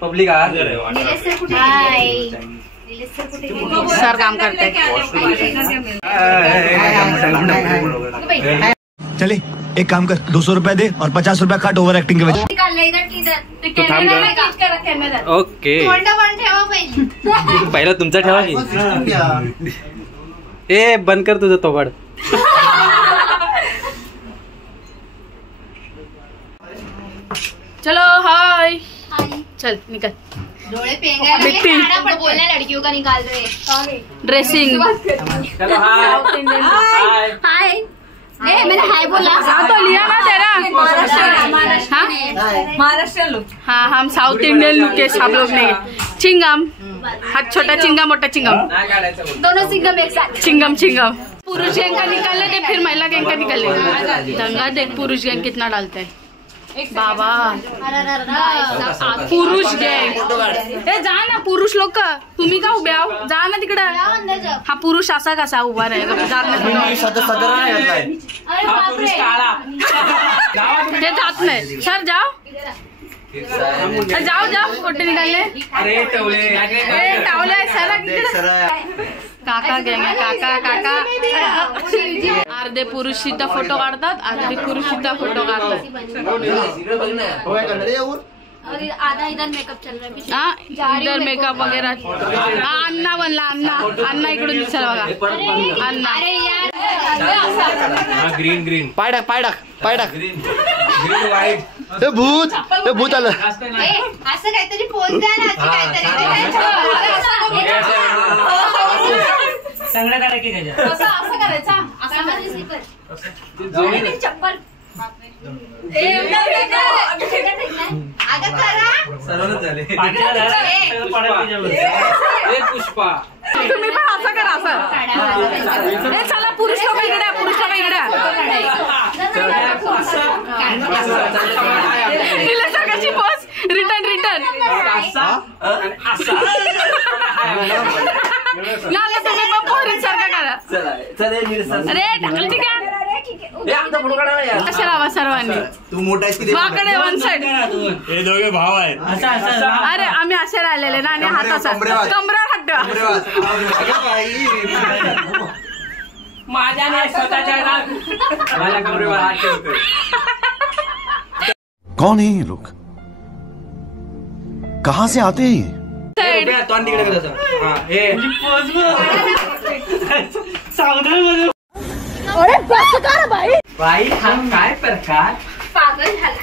Public sir काम करते। चले एक काम कर, 200 रुपए दे और 50 रुपए काट ओवर एक्टिंग के वजह। ओके पहिला तुमचा ठेवा की। ए बंद कर तुझं तोबड। चलो हाय चल निकल। बोलना लड़कियों का निकाल रहे ड्रेसिंग। हाय मैंने हाय बोला। हाँ तो लिया ना तेरा। महाराष्ट्र लोग। हाँ हम साउथ इंडियन लुक के सब लोग नहीं। चिंगम हाथ छोटा चिंगम मोटा चिंगम दोनों चिंगम एक साथ। Chewing gum chewing gum. पुरुष गैंग का निकाल लेते फिर महिला गैंग का निकाल लेते। दंगा देख पुरुष गैंग कितना डालता है बाबा। पुरुष गैंग ए जा ना पुरुष लोक तुम्ही का उभे आहो जा ना तिकडे। हा पुरुष असा कसा उभा राहील ते जात नाही। सर जाओ जाओ जाओ कुठे निघाले। अरे टवले सर काका गँग आहे काका काका। अर्धे पुरुष सीधा फोटो काढतात अर्धे पुरुष सीधा फोटो काढतात। आधा इधर मेकअप चल रहा है। हाँ इधर मेकअप वगैरह। अन्ना बनला अन्ना अन्ना इकडून दिसेल बघा अन्ना। अरे यार ग्रीन ग्रीन पाय टाक ग्रीन व्हाईट। ए भूत आलं। असं काहीतरी पोच द्या ना असं करायचा चप्पल पुष्पा तुम्ही पण असं करा असं। चला पुरुष लोक इकडे पुरुष लोक इकडे। कशी पोच रिटर्न रिटर्न ना तुम्ही पण पोरीं सारखा करा। अरे ढकल ठीक आहे अशा लावा सर्वांनी। तू मोठा वाकडे वन साइड। हे दोघे भाव आहेत। अरे आम्ही असे राहिलेले ना आणि हात असा कमरेवर हात ठेवा। माझ्या स्वतःच्या कमरेवर हात ठेवतो। कौन है ये लोग, कहाँ से आते हैं ये? अरे बस कर भाई हा काय प्रकार पागल झाला।